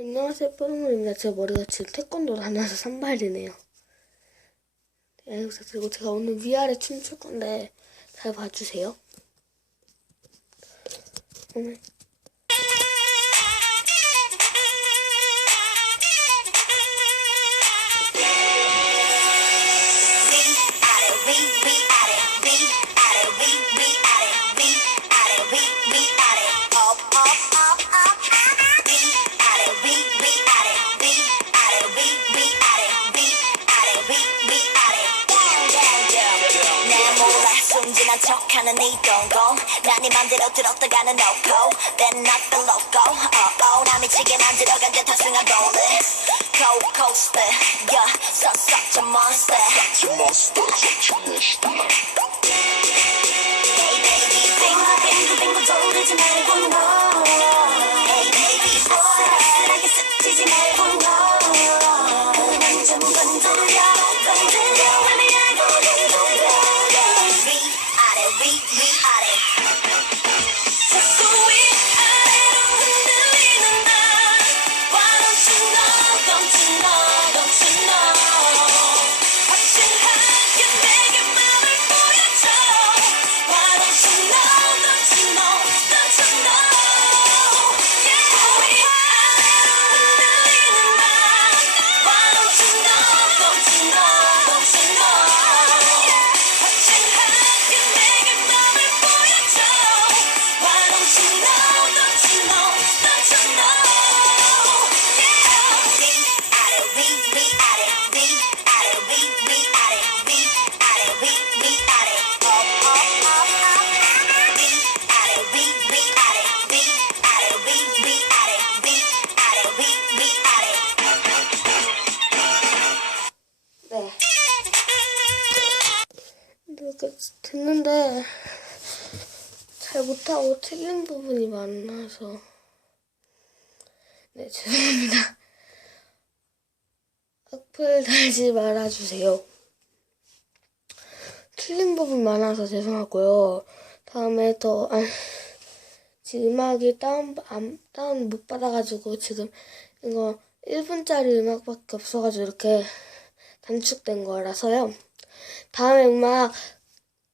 안녕하세요, 뽀로로입니다. 제 머리가 지금 태권도 다녀서 산발이네요. 네, 여기서 그리고 제가 오늘 위아래 춤출 건데 잘 봐주세요. 어머. 순진한 척하는 이 동공 난네 맘대로 들었다가는 go Then not the loco oh oh 나 미치게 만들어간 듯 탑승한 rolling Cold coaster yeah so such a monster Hey baby 빙글 빙글 빙글 돌리지 말고 no Hey baby 보라하게 스치지 말고 no 그만 좀 건드려 위아래 이렇게 됐는데 잘 못하고 틀린 부분이 많아서 네 죄송합니다. 악플 달지 말아주세요. 틀린 부분 많아서 죄송하고요. 다음에 더 아, 지금 음악이 다운 안, 다운 못 받아가지고 지금 이거 1분짜리 음악밖에 없어가지고 이렇게 단축된 거라서요. 다음에 음악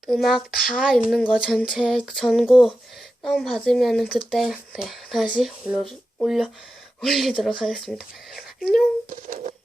음악 다 있는 거 전체 전곡 다운 받으면은 그때 네 다시 올려 올려 올리도록 하겠습니다. 안녕.